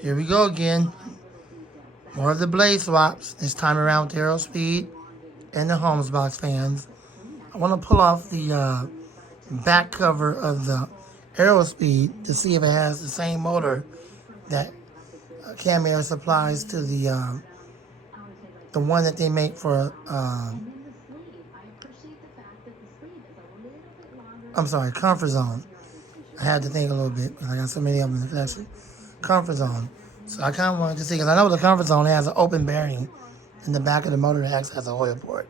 Here we go again. More of the blade swaps. This time around with the Aerospeed and the Holmes box fans. I want to pull off the back cover of the Aerospeed to see if it has the same motor that Cameo supplies to the one that they make for I'm sorry, Comfort Zone. I had to think a little bit because I got so many of them in the collection. Comfort Zone. So I kind of wanted to see because I know the Comfort Zone has an open bearing in the back of the motor that acts as an oil port,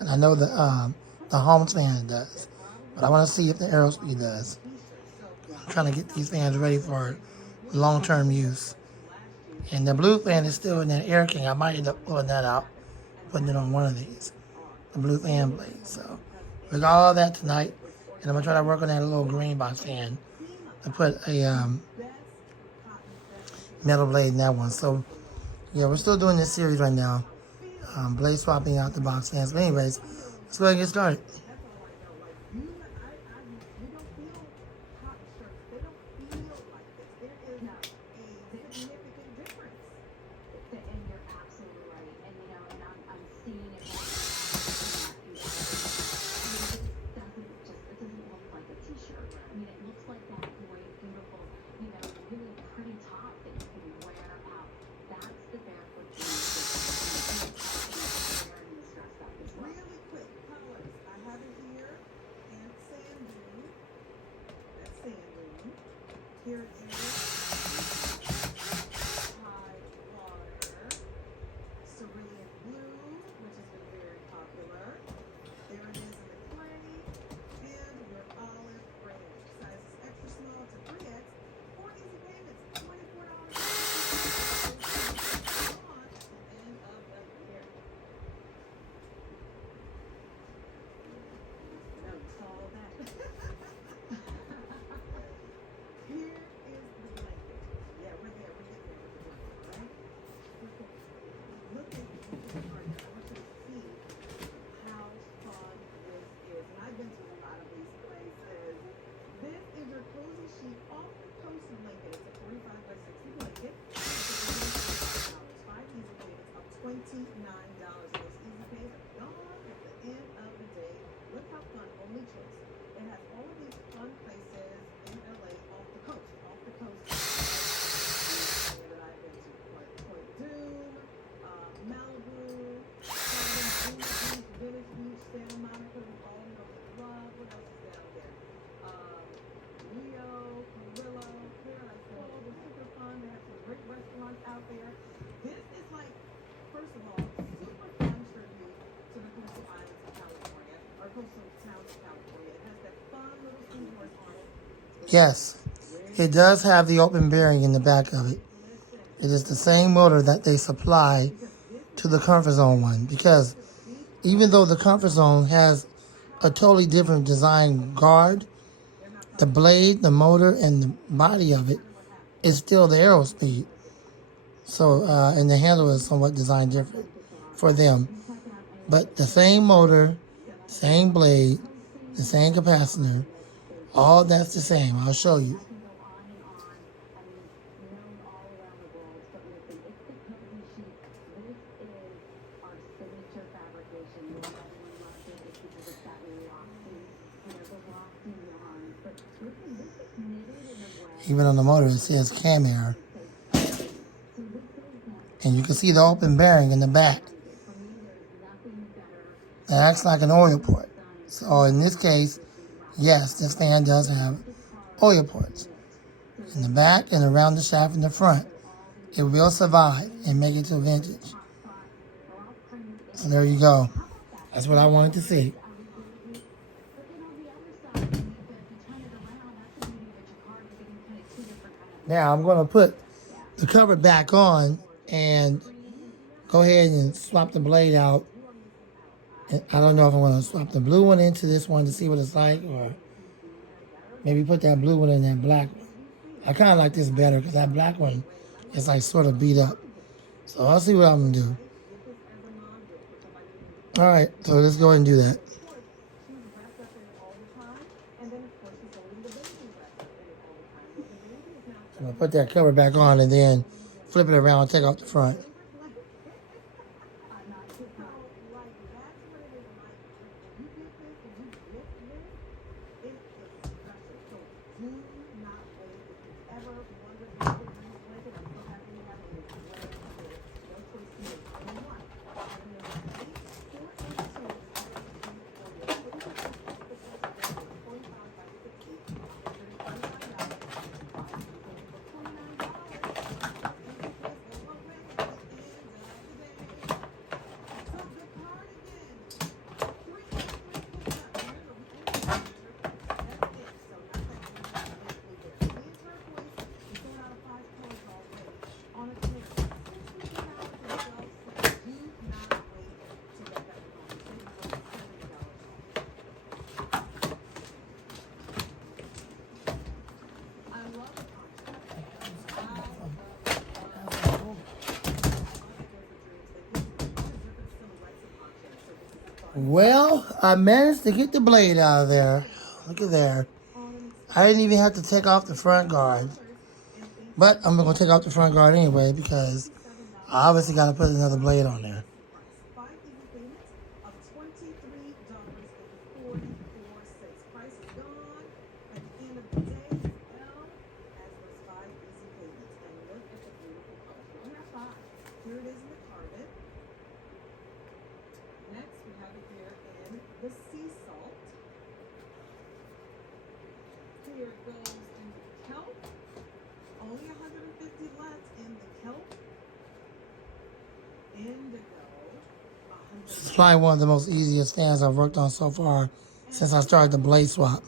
and I know the Holmes fan does, but I want to see if the Aerospeed does. I'm trying to get these fans ready for long-term use. And the blue fan is still in that Air King. I might end up pulling that out, putting it on one of these, the blue fan blade. So we got all that tonight, and I'm gonna try to work on that little green box fan to put a metal blade in that one. So yeah, we're still doing this series right now, blade swapping out the box fans. But anyways, let's go ahead and get started. Yes, it does have the open bearing in the back of it. It is the same motor that they supply to the Comfort Zone one, because even though the Comfort Zone has a totally different design guard, the blade, the motor, and the body of it is still the Aerospeed. So, and the handle is somewhat designed different for them. But the same motor, same blade, the same capacitor, all that's the same. I'll show you. Even on the motor, it says Cam Air. And you can see the open bearing in the back. It acts like an oil port. So in this case, yes, this fan does have oil ports in the back and around the shaft in the front. It will survive and make it to vintage. So there you go. That's what I wanted to see. Now I'm going to put the cover back on and go ahead and swap the blade out. And I don't know if I'm going to swap the blue one into this one to see what it's like, or maybe put that blue one in that black one. I kind of like this better because that black one is like sort of beat up. So I'll see what I'm going to do. All right, so let's go ahead and do that. I'm gonna put that cover back on and then flip it around and take off the front. Well, I managed to get the blade out of there. Look at there. I didn't even have to take off the front guard. But I'm going to take off the front guard anyway because I obviously got to put another blade on there. This is probably one of the most easiest stands I've worked on so far since I started the blade swap.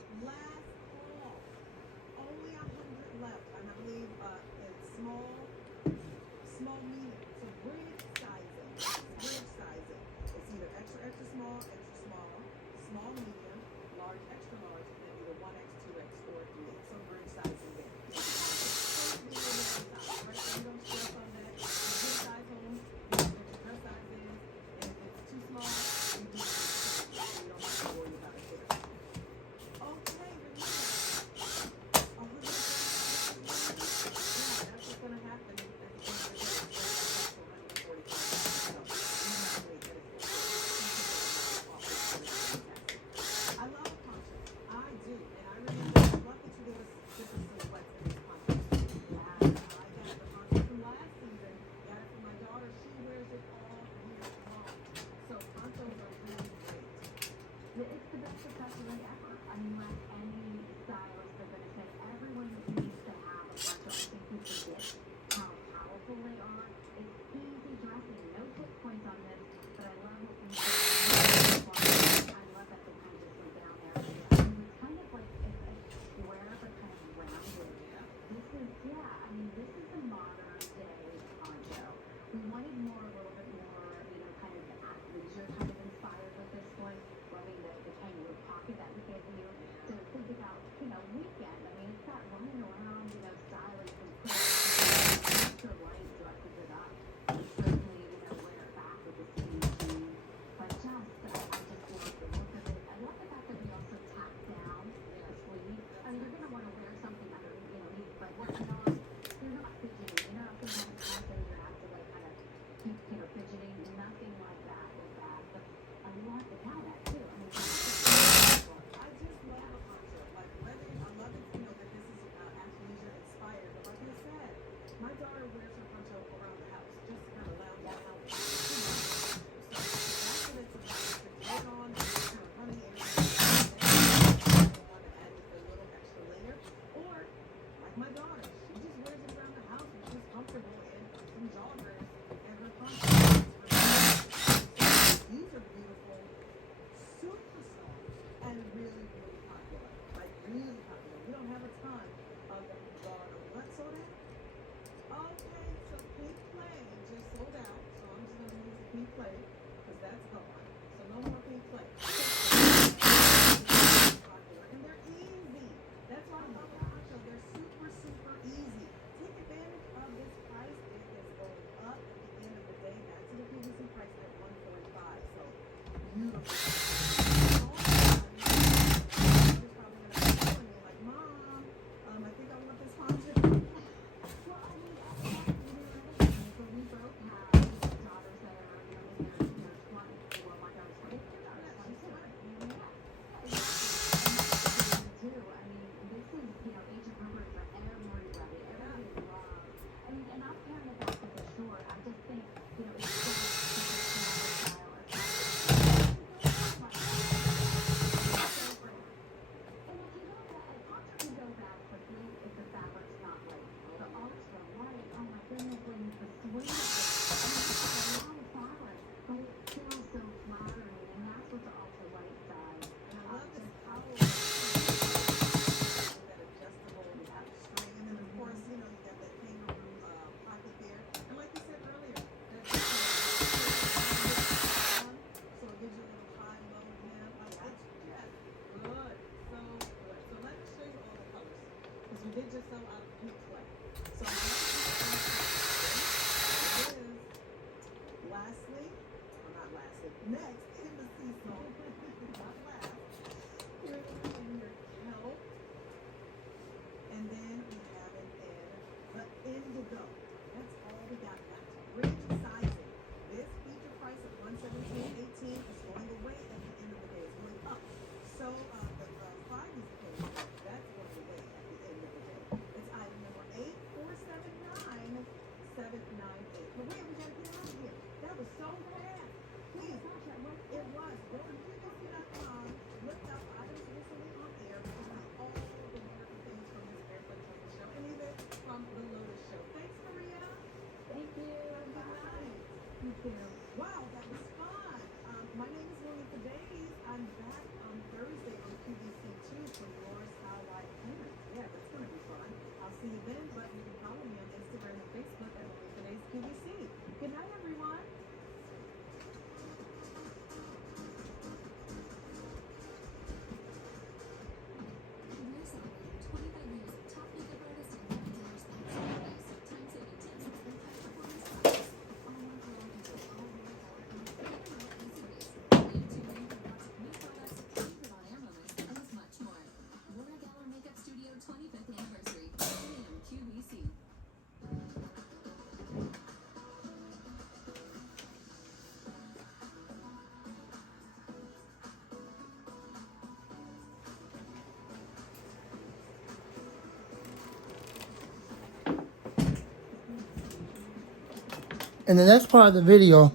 In the next part of the video,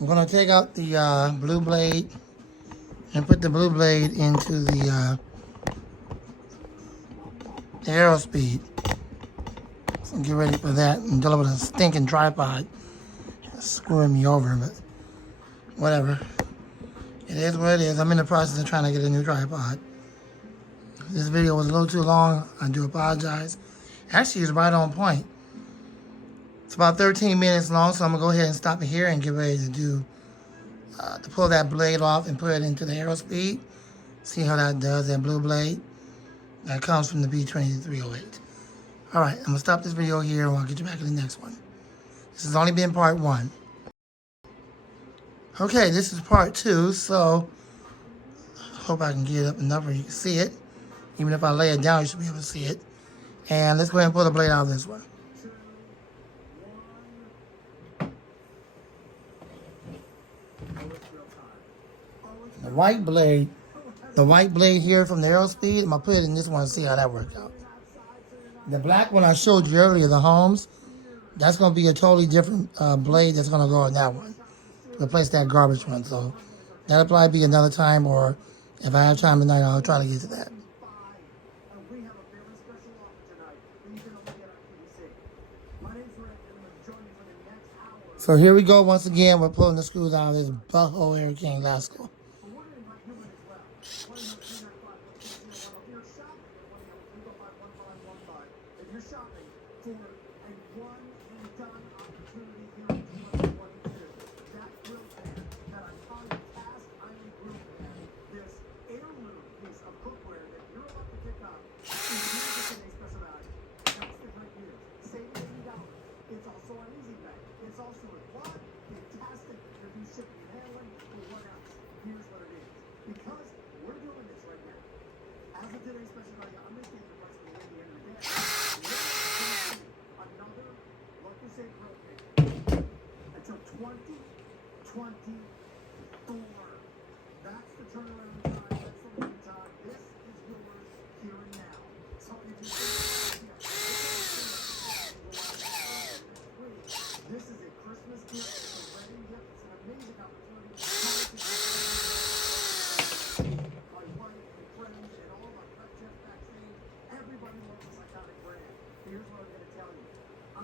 I'm going to take out the blue blade and put the blue blade into the arrow speed. So get ready for that and deal with a stinking tripod. It's screwing me over, but whatever. It is what it is. I'm in the process of trying to get a new tripod. This video was a little too long. I do apologize. Actually, it's right on point. It's about 13 minutes long, so I'm going to go ahead and stop it here and get ready to to pull that blade off and put it into the arrow speed. See how that does, that blue blade. That comes from the B2308. All right, I'm going to stop this video here and I'll get you back in the next one. This has only been part 1. Okay, this is part 2, so I hope I can get it up enough where you can see it. Even if I lay it down, you should be able to see it. And let's go ahead and pull the blade out of this one. The white blade here from the arrow speed, I'm going to put it in this one and see how that works out. The black one I showed you earlier, the Holmes, that's going to be a totally different blade that's going to go in that one. Replace that garbage one. So that'll probably be another time, or if I have time tonight, I'll try to get to that. So here we go once again. We're pulling the screws out of this butthole Hurricane Lasco.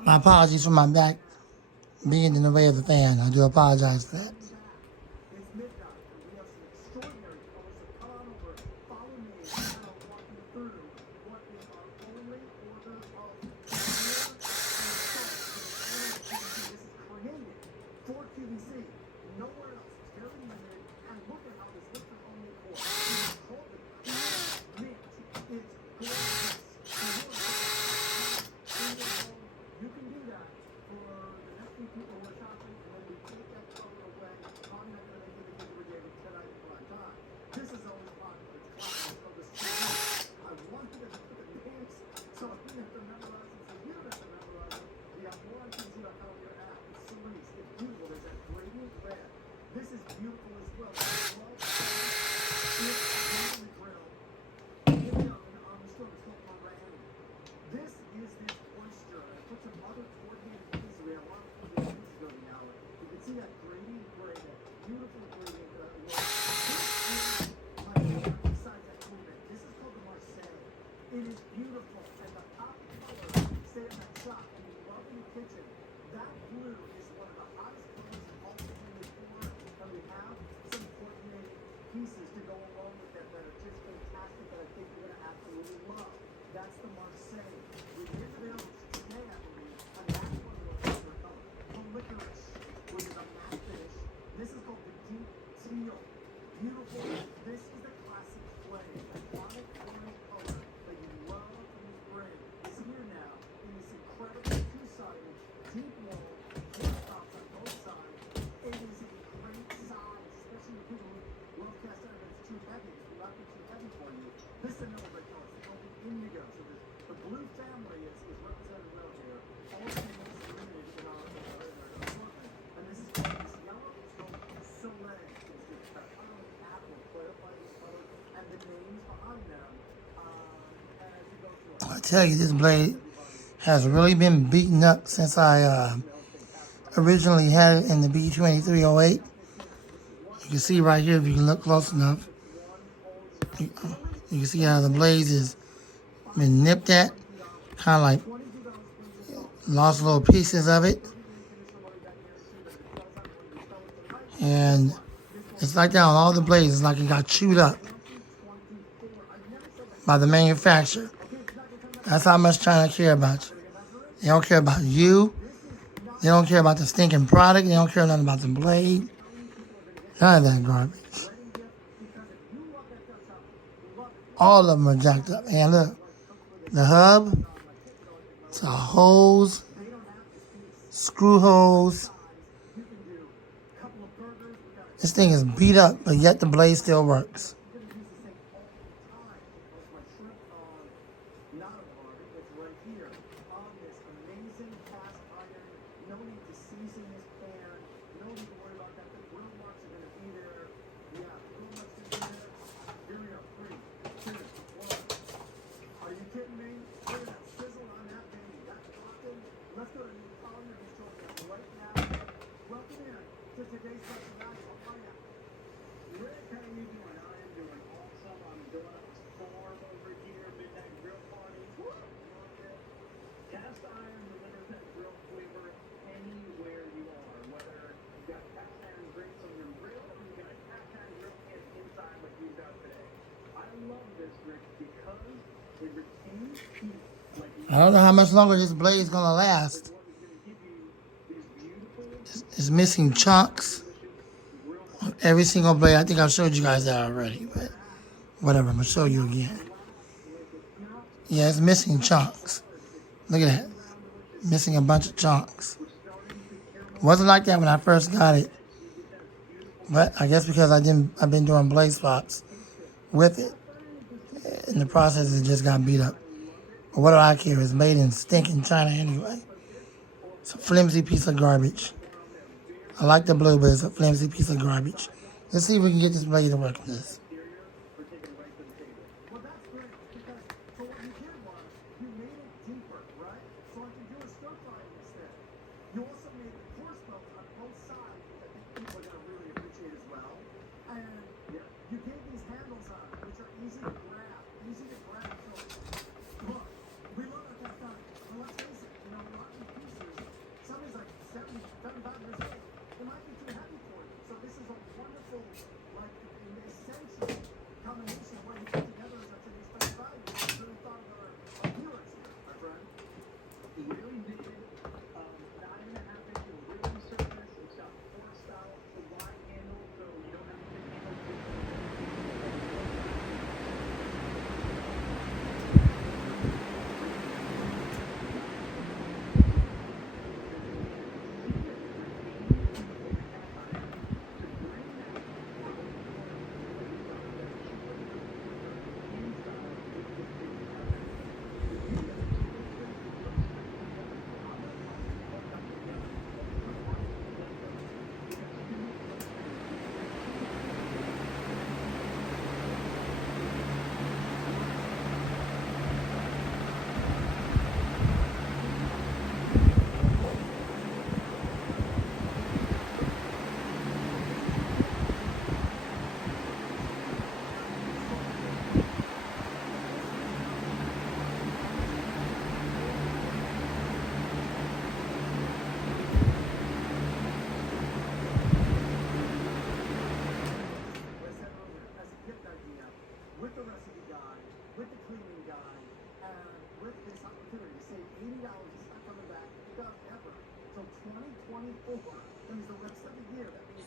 My apologies for my back being in the way of the fan. I do apologize for that. I tell you, this blade has really been beaten up since I originally had it in the B2308. You can see right here, if you can look close enough, you can see how the blades has been nipped at, kind of like lost little pieces of it. And it's like that on all the blades. It's like it got chewed up by the manufacturer. That's how much China care about you. They don't care about you. They don't care about the stinking product. They don't care nothing about the blade. None of that garbage. All of them are jacked up. And look, the hub, it's a hose, screw hose. This thing is beat up, but yet the blade still works. I don't know how much longer this blade is going to last. It's missing chunks on every single blade. I think I've showed you guys that already, but whatever, I'm going to show you again. Yeah, it's missing chunks. Look at that. Missing a bunch of chunks. It wasn't like that when I first got it. But I guess because I've been doing blade swaps with it. In the process, it just got beat up. But what do I care? It's made in stinking China anyway. It's a flimsy piece of garbage. I like the blue, but it's a flimsy piece of garbage. Let's see if we can get this blade to work with this.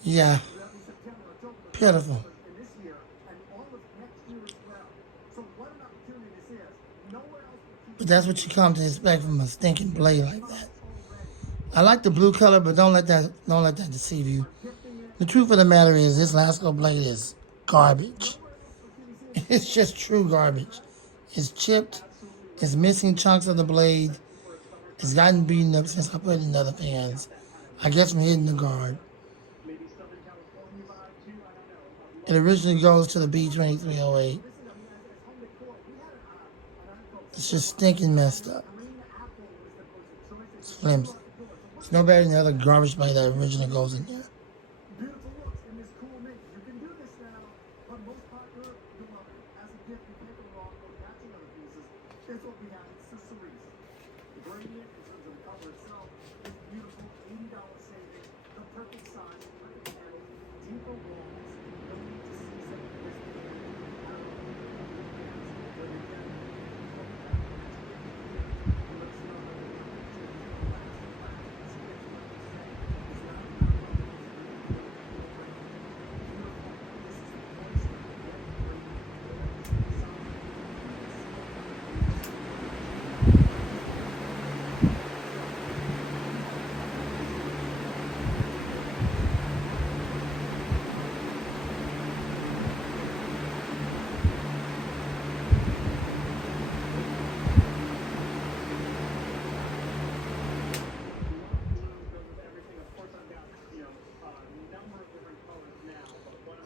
Yeah, pitiful. But that's what you come to expect from a stinking blade like that. I like the blue color, but don't let that deceive you. The truth of the matter is, this Lasco blade is garbage. It's just true garbage. It's chipped. It's missing chunks of the blade. It's gotten beaten up since I put it in other fans. I guess from hitting the guard. It originally goes to the B2308. It's just stinking messed up. It's flimsy. It's no better than the other garbage blade that originally goes in there.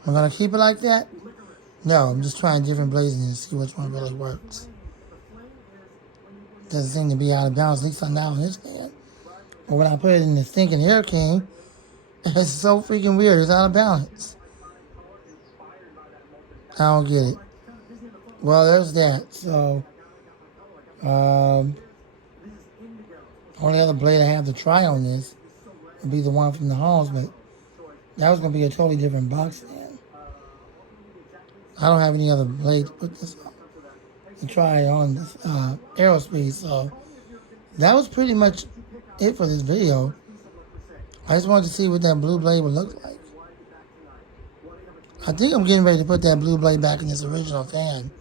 I'm gonna keep it like that? No, I'm just trying different blades and see which one really works. Doesn't seem to be out of balance, at least on now in this hand. But when I put it in the stinking Air King, it's so freaking weird. It's out of balance. I don't get it. Well, there's that. So, only other blade I have to try on this would be the one from the halls, but that was going to be a totally different box then. I don't have any other blade to put this on to try on this Aerospeed. So that was pretty much it for this video. I just wanted to see what that blue blade would look like. I think I'm getting ready to put that blue blade back in this original fan,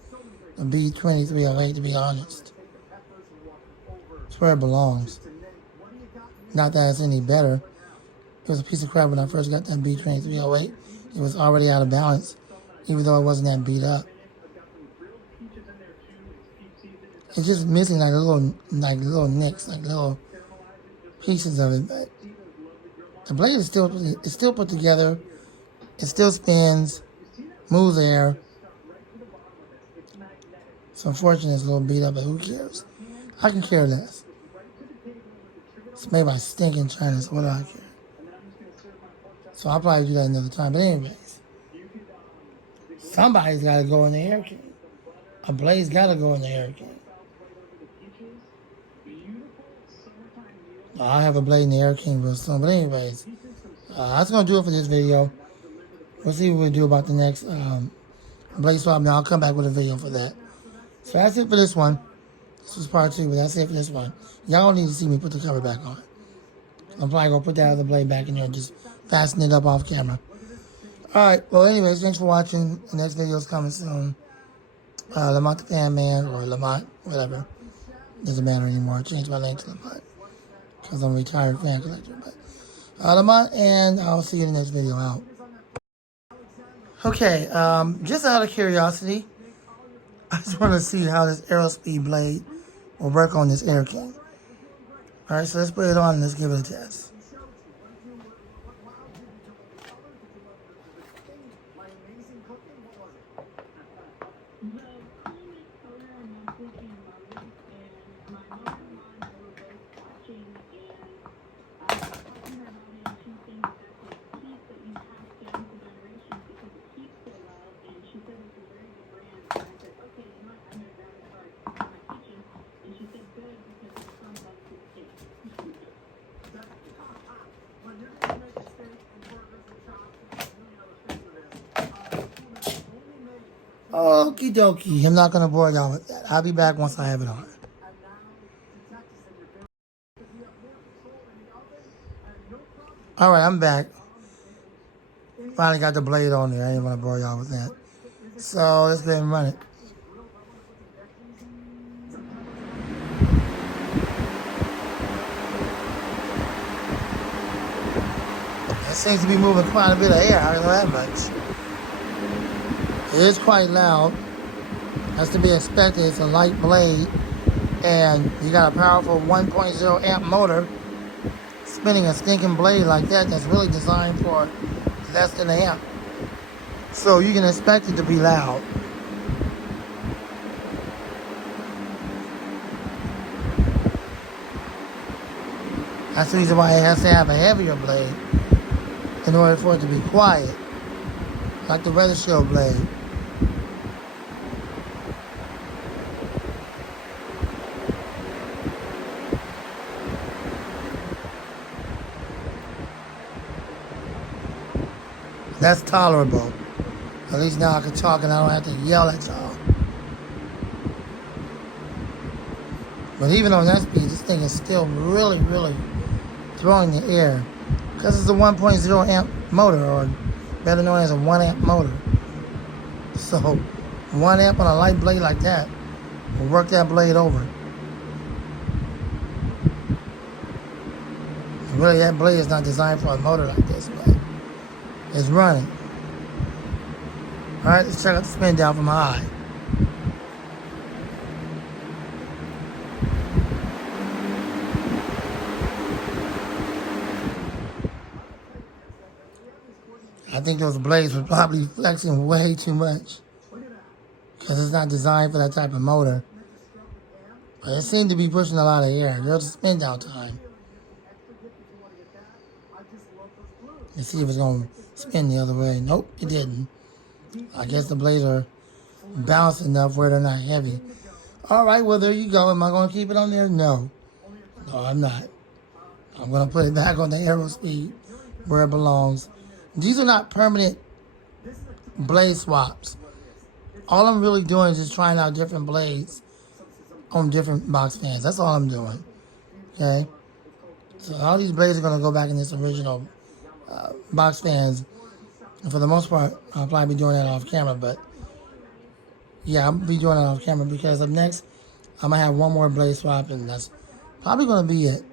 the B2308, to be honest. It's where it belongs. Not that it's any better. It was a piece of crap when I first got that B2308. It was already out of balance, even though it wasn't that beat up. It's just missing like little nicks, like little pieces of it. But the blade is still put together. It still spins, moves air. It's unfortunate it's a little beat up, but who cares? I can care less. It's made by stinking China, so what do I care? So I'll probably do that another time. But anyways, somebody's got to go in the Air King. A blade's got to go in the Air King. I'll have a blade in the Air King real soon. But anyways, that's going to do it for this video. We'll see what we do about the next blade swap. Now I'll come back with a video for that. So that's it for this one. This was part 2, but that's it for this one. Y'all need to see me put the cover back on. I'm probably going to put that other blade back in there and just fasten it up off camera. Alright, well anyways, thanks for watching. The next video is coming soon. Lamont the Fan Man, or Lamont, whatever. Doesn't matter anymore. I changed my name to Lamont because I'm a retired fan collector. But Lamont, and I'll see you in the next video out. Okay, just out of curiosity, I just want to see how this Aerospeed blade will work on this Air King. Alright, so let's put it on and let's give it a test. Okie dokie. I'm not going to bore y'all with that. I'll be back once I have it on. All right, I'm back. Finally got the blade on there. I didn't want to bore y'all with that. So let's go ahead and run it. It seems to be moving quite a bit of air. I don't know that much. It is quite loud. That's to be expected. It's a light blade. And you got a powerful 1.0 amp motor spinning a stinking blade like that that's really designed for less than an amp. So you can expect it to be loud. That's the reason why it has to have a heavier blade in order for it to be quiet, like the Weather Shield blade. That's tolerable. At least now I can talk and I don't have to yell at y'all. But even on that speed, this thing is still really, really throwing the air. Because it's a 1.0 amp motor, or better known as a 1 amp motor. So 1 amp on a light blade like that will work that blade over. And really, that blade is not designed for a motor like this, but it's running. Alright, let's check out the spin down from my eye. I think those blades were probably flexing way too much because it's not designed for that type of motor. But it seemed to be pushing a lot of air. There's a spin down time. Let's see if it's going to spin the other way. Nope, it didn't. I guess the blades are balanced enough where they're not heavy. All right, well, there you go. Am I going to keep it on there? No. No, I'm not. I'm going to put it back on the aero speed where it belongs. These are not permanent blade swaps. All I'm really doing is just trying out different blades on different box fans. That's all I'm doing. Okay? So all these blades are going to go back in this original box fans. And for the most part, I'll probably be doing that off camera. But yeah, I'll be doing that off camera because up next, I'm going to have one more blade swap and that's probably going to be it.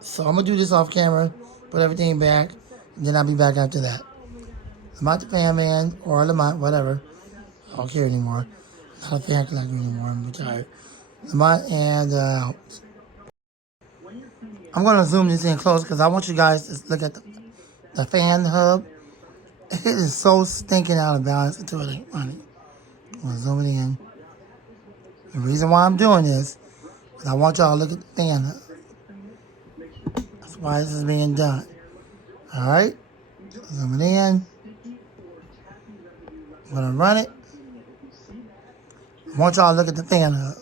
So I'm going to do this off camera, put everything back, and then I'll be back after that. Lamont the Fan Man, or Lamont, whatever. I don't care anymore. Not a fan collector anymore. I'm retired. Lamont and out. I'm going to zoom this in close because I want you guys to look at the fan hub. It is so stinking out of balance until it ain't running. I'm going to zoom it in. The reason why I'm doing this is I want y'all to look at the fan hub. That's why this is being done. Alright? Zoom it in. I'm going to run it. I want y'all to look at the fan hub.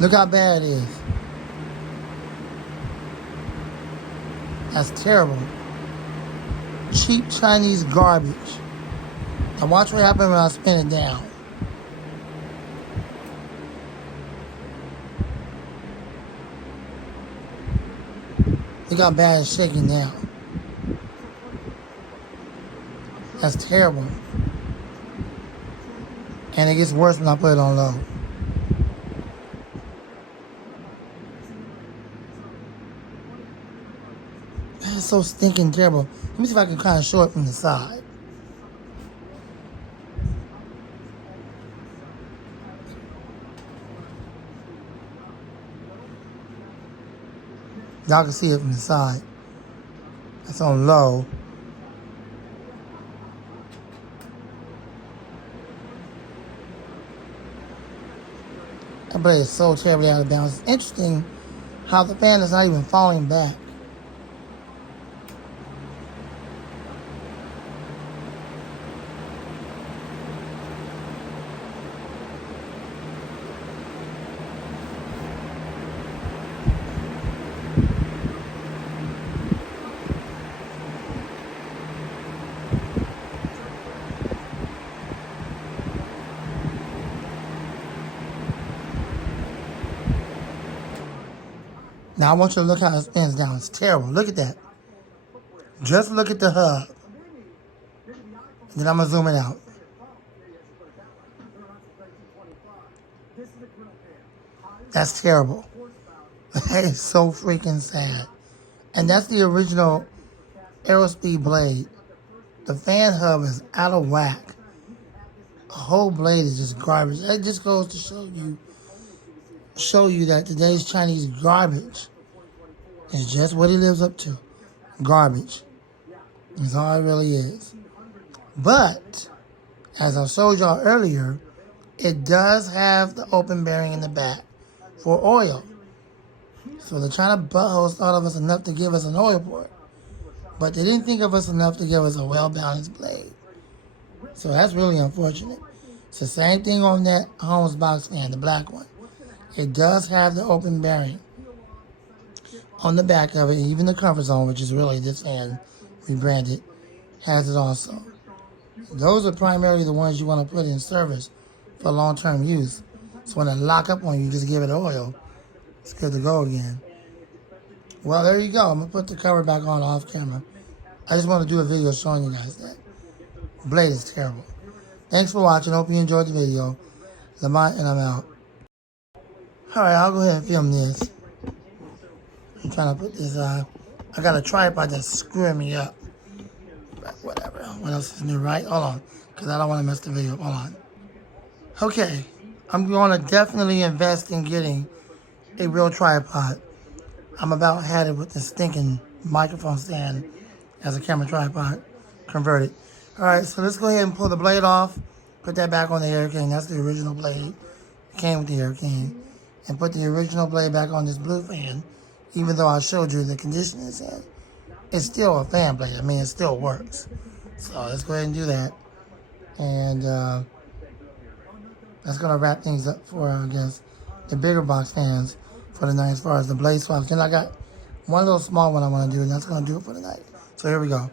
Look how bad it is. That's terrible. Cheap Chinese garbage. Now watch what happens when I spin it down. Look how bad it's shaking down. That's terrible. And it gets worse when I put it on low. That's so stinking terrible. Let me see if I can kind of show it from the side. Y'all can see it from the side. That's on low. That blade is so terribly out of balance. It's interesting how the fan is not even falling back. Now I want you to look how it spins down. It's terrible. Look at that. Just look at the hub. Then I'm going to zoom it out. That's terrible. That is so freaking sad. And that's the original Aerospeed blade. The fan hub is out of whack. The whole blade is just garbage. That just goes to show you that today's Chinese garbage is just what he lives up to. Garbage. That's all it really is. But, as I showed y'all earlier, it does have the open bearing in the back for oil. So the China buttholes thought of us enough to give us an oil port. But they didn't think of us enough to give us a well-balanced blade. So that's really unfortunate. It's the same thing on that Holmes box fan, the black one. It does have the open bearing on the back of it. Even the comfort zone, which is really this fan rebranded, has it also. Those are primarily the ones you want to put in service for long-term use. So when they lock up on you, just give it oil. It's good to go again. Well, there you go. I'm going to put the cover back on off camera. I just want to do a video showing you guys that. Blade is terrible. Thanks for watching. Hope you enjoyed the video. Lamont, and I'm out. Alright, I'll go ahead and film this. I'm trying to put this I got a tripod that's screwing me up. But whatever. What else is new, right? Hold on. Because I don't want to mess the video up. Hold on. Okay. I'm going to definitely invest in getting a real tripod. I'm about had it with the stinking microphone stand as a camera tripod converted. Alright, so let's go ahead and pull the blade off. Put that back on the Air King. That's the original blade. It came with the Air King. And put the original blade back on this blue fan. Even though I showed you the condition it's in. It's still a fan blade. I mean, it still works. So let's go ahead and do that. And that's going to wrap things up for, I guess, the bigger box fans for the night as far as the blade swaps. Then I got one little small one I want to do, and that's going to do it for the night. So here we go.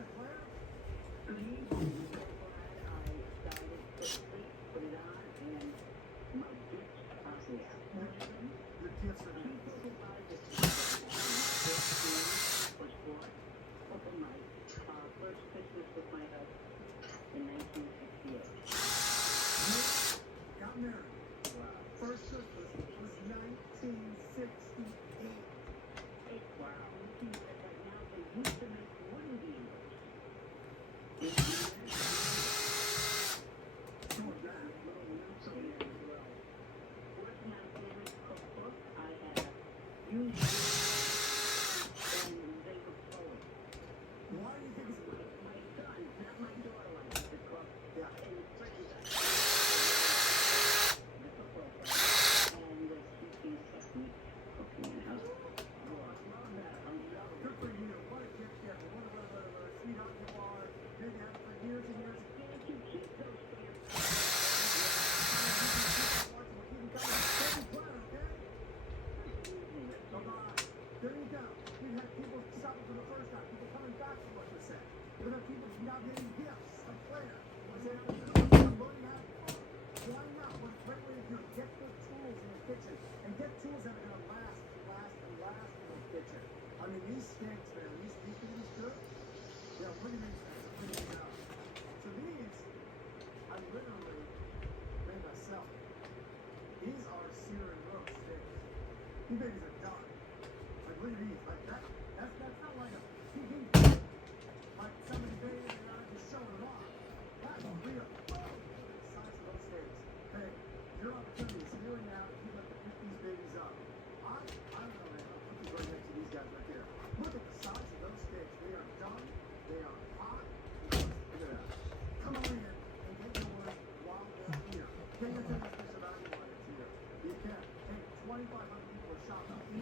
These babies are done. Like, look at these. Like, that's not like a TV. Like, somebody baby and I just showing them off. That's real. Whoa. The size of those things. Hey, your opportunity is here and now. You'd like to pick these babies up. I don't know, man. I'll put these right next to these guys right there. Look at the size of those sticks. They are done. They are hot. Look at that. Come on in and get yours while they're here. Take your tennis fish about anyone that's here. You can. Take 2,500 people to shop out.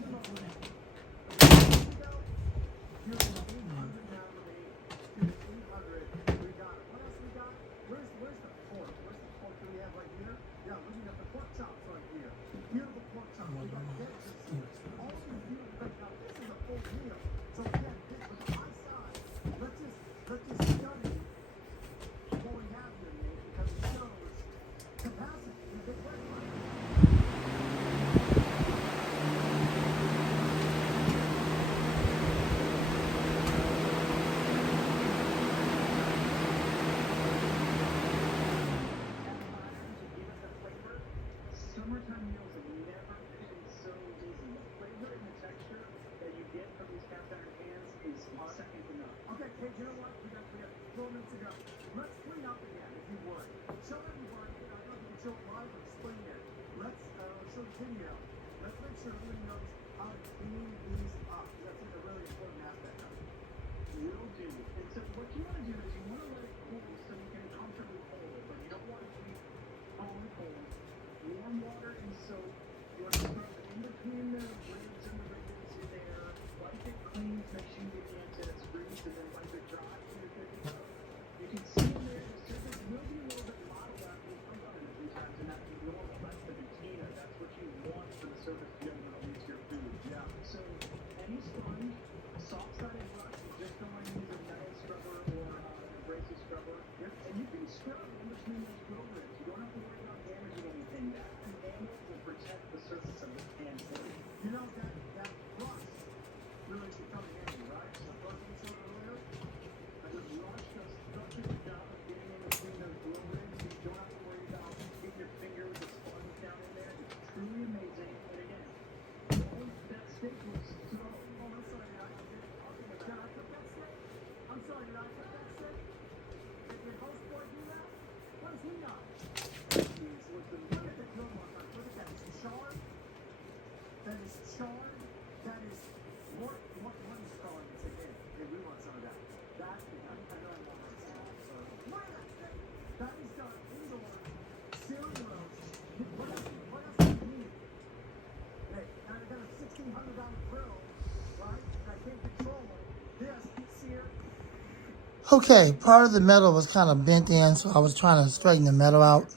Okay, part of the metal was kind of bent in, so I was trying to straighten the metal out.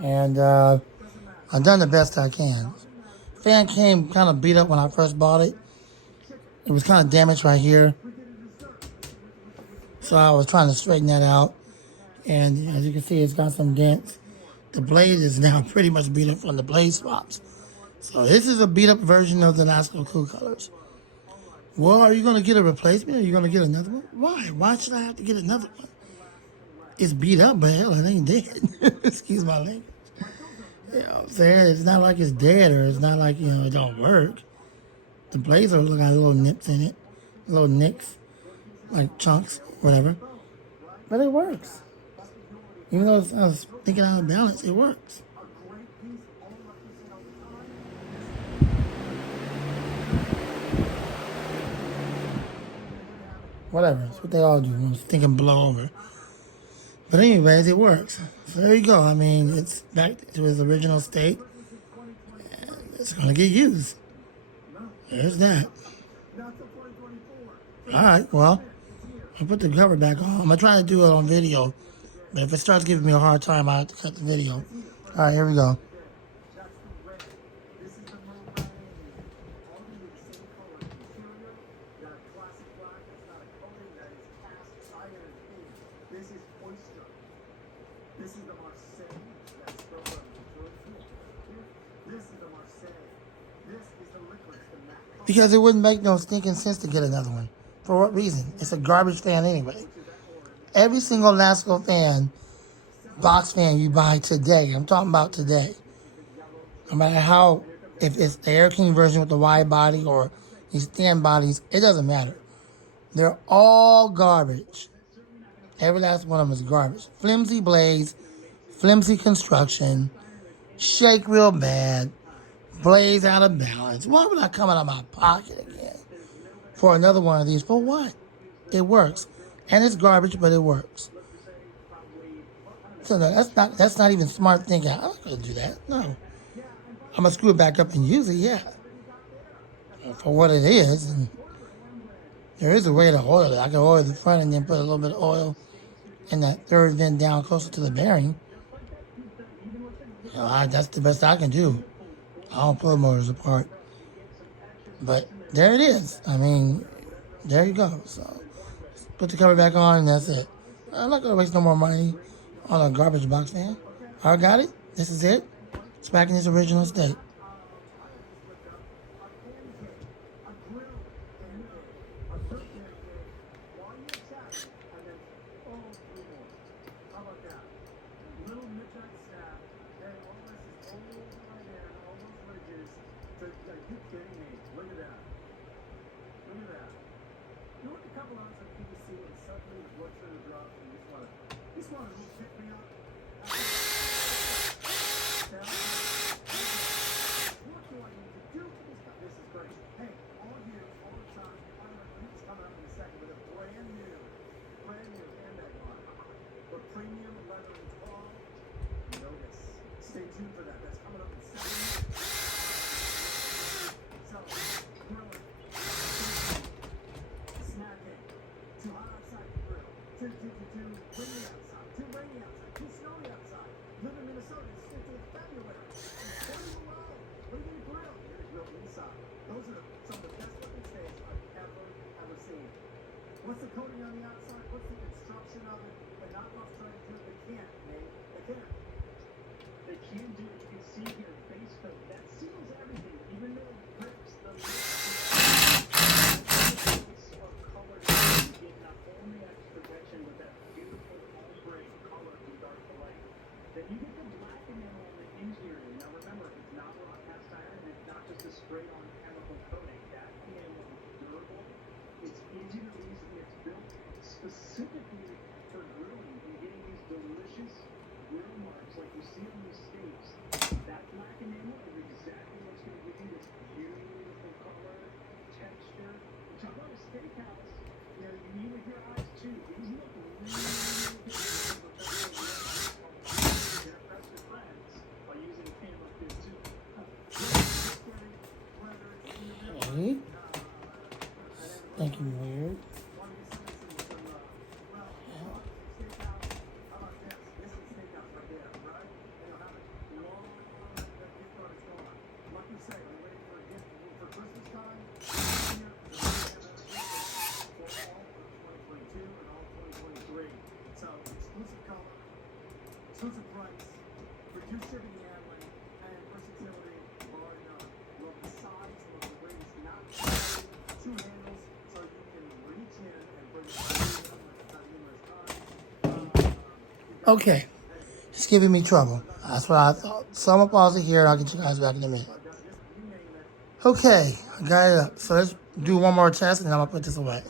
And I've done the best I can. Fan came kind of beat up when I first bought it. It was kind of damaged right here. So I was trying to straighten that out. And as you can see, it's got some dents. The blade is now pretty much beat up from the blade swaps. So this is a beat up version of the NASCAR Cool Colors. Well, are you going to get a replacement or are you going to get another one? Why? Why should I have to get another one? It's beat up, but hell, it ain't dead. Excuse my language. You know what I'm saying? It's not like it's dead or it's not like, it don't work. The blades are got little nips in it, little nicks, like chunks, whatever. But it works. Even though I was thinking out of balance, it works. Whatever. It's what they all do when it's thinking blow over. But anyways, it works. So there you go. I mean, it's back to its original state. And it's going to get used. There's that. All right, well, I'll put the cover back on. I'm going to try to do it on video. But if it starts giving me a hard time, I have to cut the video. All right, here we go. Because it wouldn't make no stinking sense to get another one. For what reason? It's a garbage fan anyway. Every single NASCAR fan, box fan you buy today, I'm talking about today, no matter how, if it's the Air King version with the wide body or these thin bodies, it doesn't matter. They're all garbage. Every last one of them is garbage. Flimsy blades, flimsy construction, shake real bad, blades out of balance. Why would I come out of my pocket again for another one of these? For what? It works. And it's garbage, but it works. So no, that's not even smart thinking. I'm not going to do that. No. I'm going to screw it back up and use it, yeah. For what it is. And there is a way to oil it. I can oil the front and then put a little bit of oil in that third vent down closer to the bearing. That's the best I can do. I don't pull motors apart. But there it is. I mean, there you go. So put the cover back on and that's it. I'm not going to waste no more money on a garbage box fan. I got it. This is it. It's back in its original state. Okay. Thinking weird. Okay, it's giving me trouble. That's what I thought. So I'm gonna pause it here and I'll get you guys back in a minute. Okay, I got it up. So let's do one more test and then I'm gonna put this away.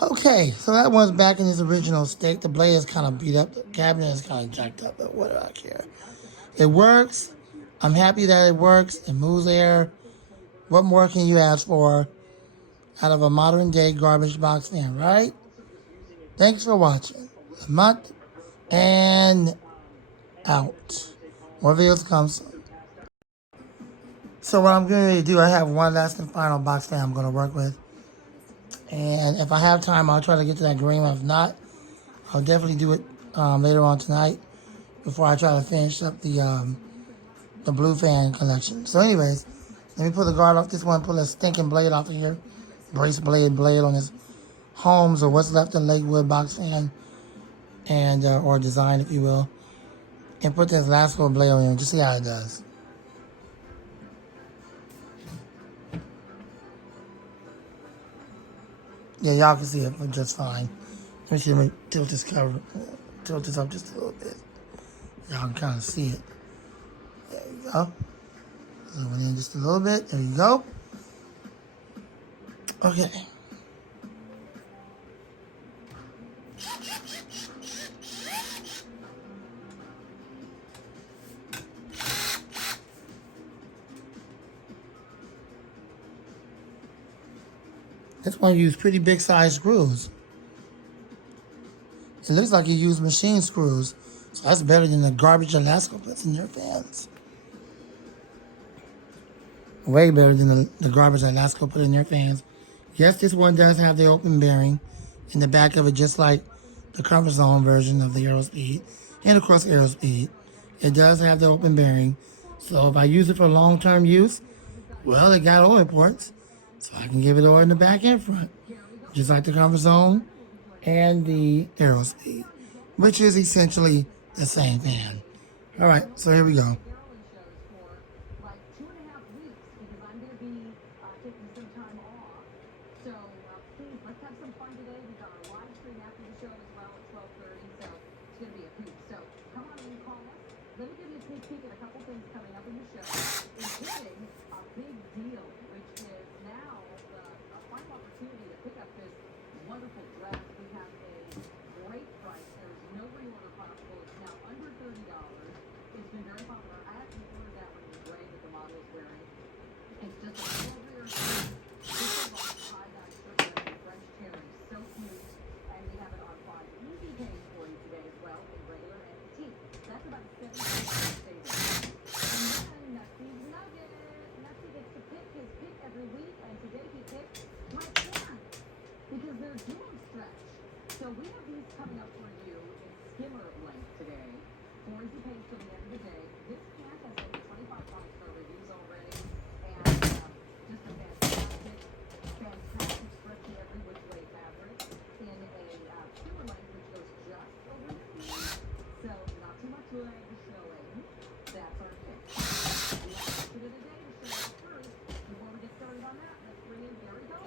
Okay, so that one's back in its original state. The blade is kind of beat up. The cabinet is kind of jacked up, but what do I care? It works. I'm happy that it works. It moves air. What more can you ask for out of a modern day garbage box fan, right? Thanks for watching. Lamont and out. More videos come soon. So what I'm going to do, I have one last and final box fan I'm going to work with. And if I have time, I'll try to get to that green one. If not, I'll definitely do it later on tonight before I try to finish up the blue fan collection. So anyways, let me pull the guard off this one, pull a stinking blade off of here. Brace blade on this Holmes or what's left of Lakewood box fan and or design, if you will. And put this last little blade on here and just see how it does. Yeah, y'all can see it just fine. Let me see, let me tilt this cover, tilt this up just a little bit. Y'all can kind of see it. There you go. Zoom it in just a little bit. There you go. Okay. This one used pretty big size screws. It looks like you used machine screws. So that's better than the garbage Alaska puts in their fans. Way better than the garbage Alaska put in their fans. Yes, this one does have the open bearing in the back of it, just like the Comfort Zone version of the Aerospeed. And of course, Aerospeed. It does have the open bearing. So if I use it for long-term use, well, it got oil ports. So I can give it oil in the back and front. Just like the comfort zone and the Aerospeed, which is essentially the same fan. All right, so here we go.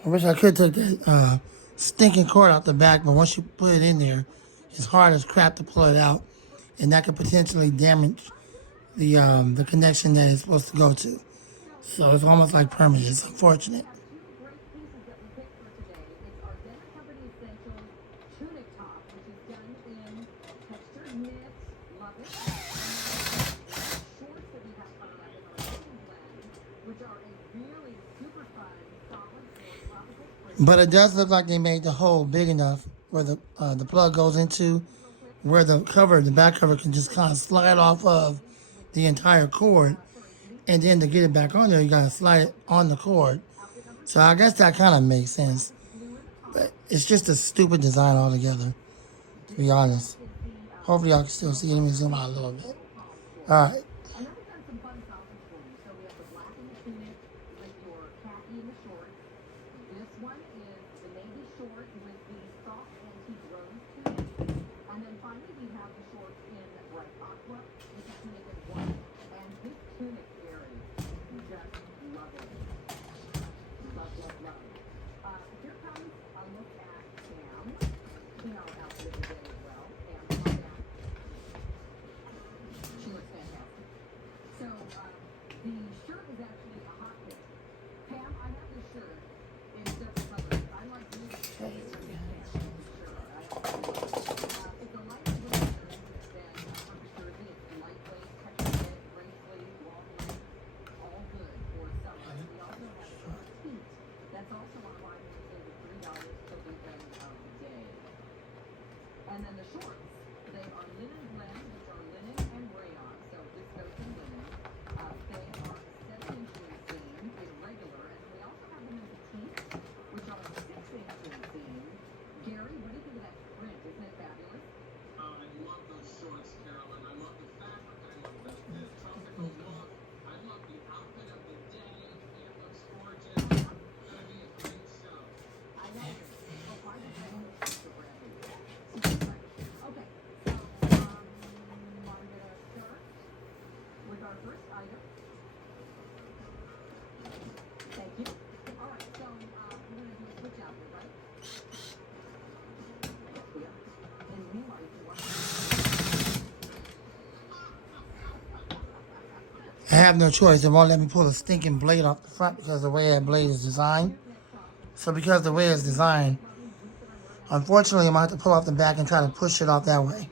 I wish I could take that stinking cord out the back, but once you put it in there, it's hard as crap to pull it out, and that could potentially damage the connection that it's supposed to go to. So it's almost like permanent. It's unfortunate. But it does look like they made the hole big enough where the plug goes into, where the cover, the back cover, can just kind of slide off of the entire cord. And then to get it back on there, you got to slide it on the cord. So I guess that kind of makes sense. But it's just a stupid design altogether, to be honest. Hopefully y'all can still see it. Let me zoom out a little bit. All right. I have no choice. It won't let me pull the stinking blade off the front because of the way that blade is designed. So because of the way it's designed, unfortunately, I'm going to have to pull off the back and try to push it off that way.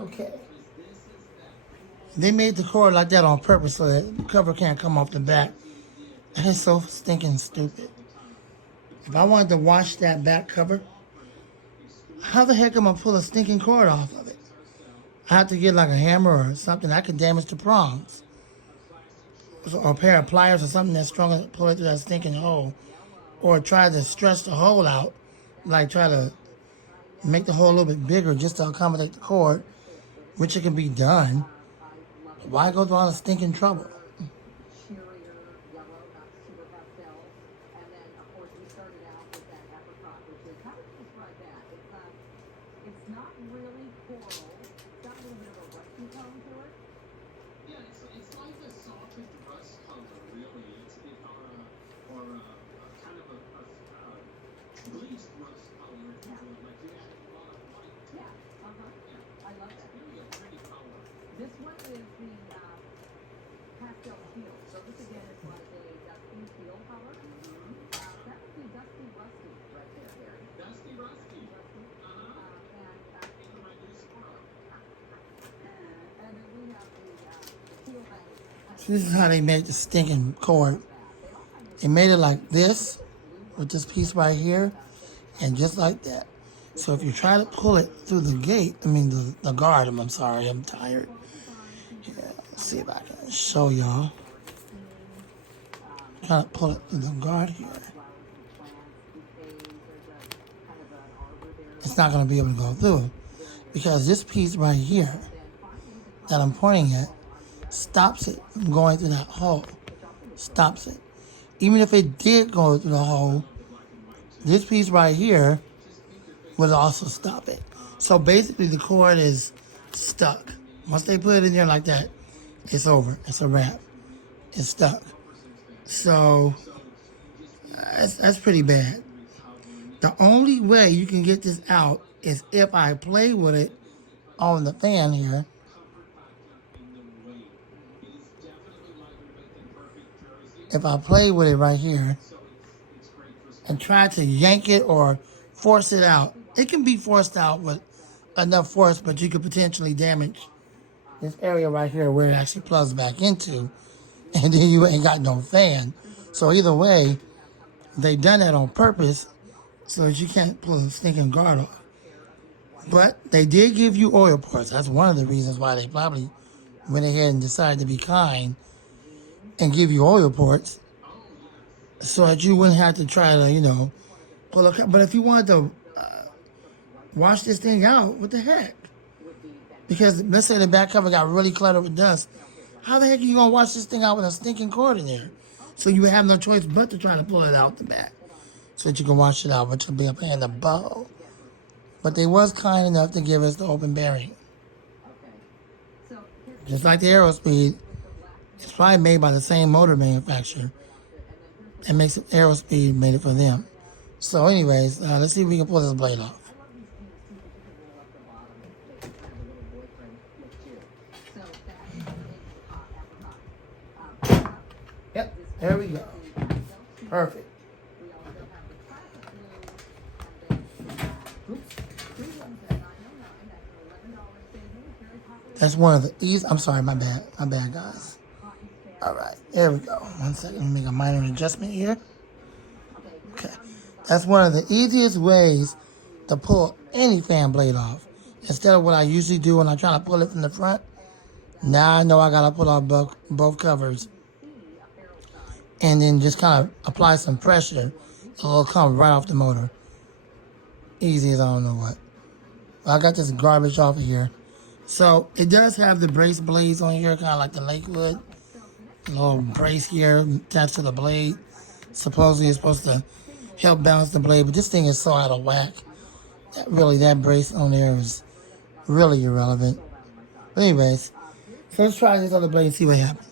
Okay. They made the cord like that on purpose so that the cover can't come off the back. That is so stinking stupid. If I wanted to wash that back cover, how the heck am I pull a stinking cord off of it? I have to get like a hammer or something. I could damage the prongs. Or a pair of pliers or something that's strong enough to pull it through that stinking hole. Or try to stretch the hole out. Like try to make the hole a little bit bigger just to accommodate the cord, which it can be done. Why go through all the stinking trouble? So this is how they made the stinking cord. They made it like this, with this piece right here, and just like that. So if you try to pull it through the gate, the guard, I'm sorry, I'm tired. Yeah, let's see if I can show y'all. Try to pull it through the guard here. It's not going to be able to go through because this piece right here that I'm pointing at stops it from going through that hole. Stops it. Even if it did go through the hole, this piece right here would also stop it. So basically the cord is stuck. Once they put it in there like that, it's over. It's a wrap. It's stuck. So that's pretty bad. The only way you can get this out is if I play with it on the fan here. If I play with it right here and try to yank it or force it out, it can be forced out with enough force, but you could potentially damage this area right here where it actually plugs back into, and then you ain't got no fan. So either way, they done that on purpose so that you can't pull the stinking guard off. But they did give you oil ports. That's one of the reasons why they probably went ahead and decided to be kind and give you oil ports so that you wouldn't have to try to, pull a... But if you wanted to wash this thing out, what the heck? Because let's say the back cover got really cluttered with dust. How the heck are you going to wash this thing out with a stinking cord in there? So you would have no choice but to try to pull it out the back so that you can wash it out, which will be up in the bowl. But they was kind enough to give us the open bearing. Just like the Aerospeed, it's probably made by the same motor manufacturer. and make some arrow speed made it for them. So anyways, let's see if we can pull this blade off. Yep, there we go. Perfect. Oops. That's one of the easy. I'm sorry, my bad. My bad, guys. All right, there we go. 1 second, let me make a minor adjustment here. Okay, that's one of the easiest ways to pull any fan blade off. Instead of what I usually do when I try to pull it from the front, now I know I gotta pull off both covers and then just kind of apply some pressure. It'll come right off the motor. Easy as I don't know what. I got this garbage off of here. So it does have the brace blades on here, kind of like the Lakewood. A little brace here attached to the blade. Supposedly it's supposed to help balance the blade, but this thing is so out of whack. That brace on there is really irrelevant. But anyways, so let's try this other blade and see what happens.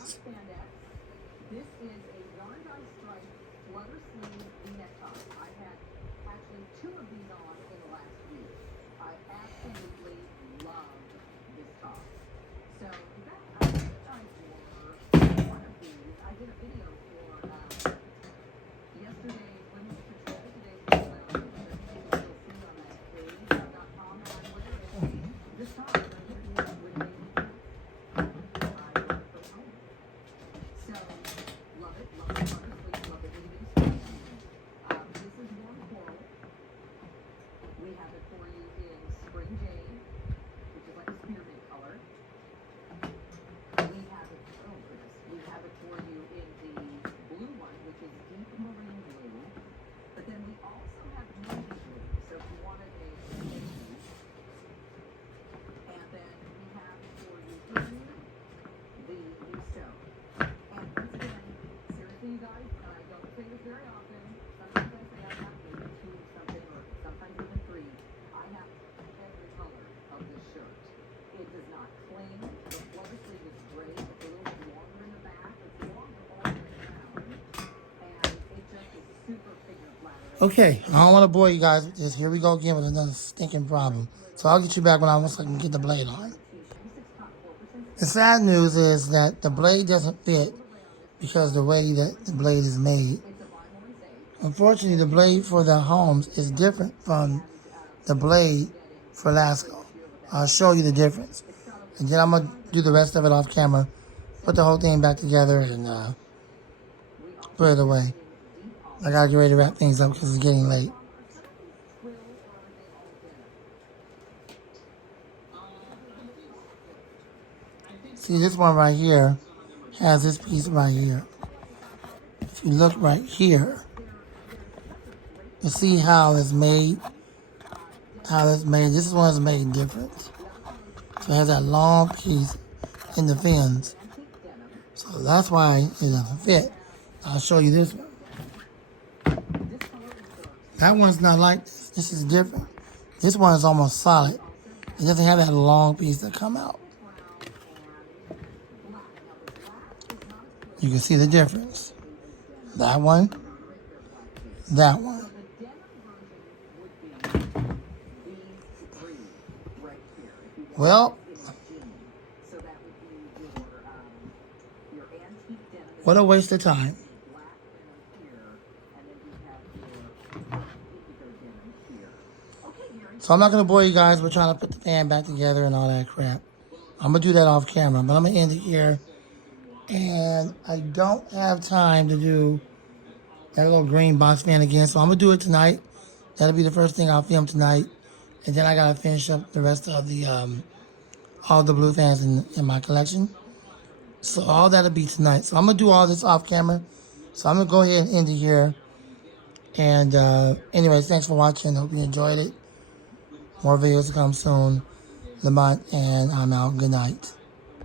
Okay, I don't want to bore you guys with this. Here we go again with another stinking problem. So I'll get you back when I can get the blade on. The sad news is that the blade doesn't fit because the way that the blade is made. Unfortunately, the blade for the Homes is different from the blade for Lasco. I'll show you the difference. And then I'm going to do the rest of it off camera, put the whole thing back together, and put it away. I gotta get ready to wrap things up because it's getting late. See, this one right here has this piece right here. If you look right here, you see how it's made. This one is made different. So it has that long piece in the fins. So that's why it doesn't fit. I'll show you this one. That one's not like this. This is different. This one is almost solid. It doesn't have that long piece that come out. You can see the difference. That one. That one. Well, what a waste of time. So I'm not going to bore you guys. We're trying to put the fan back together and all that crap. I'm going to do that off camera, but I'm going to end it here. And I don't have time to do that little green box fan again, so I'm going to do it tonight. That'll be the first thing I'll film tonight. And then I got to finish up the rest of the all the blue fans in my collection. So all that'll be tonight. So I'm going to do all this off camera. So I'm going to go ahead and end it here. And anyways, thanks for watching. Hope you enjoyed it. More videos to come soon. Lamont, and I'm out. Good night.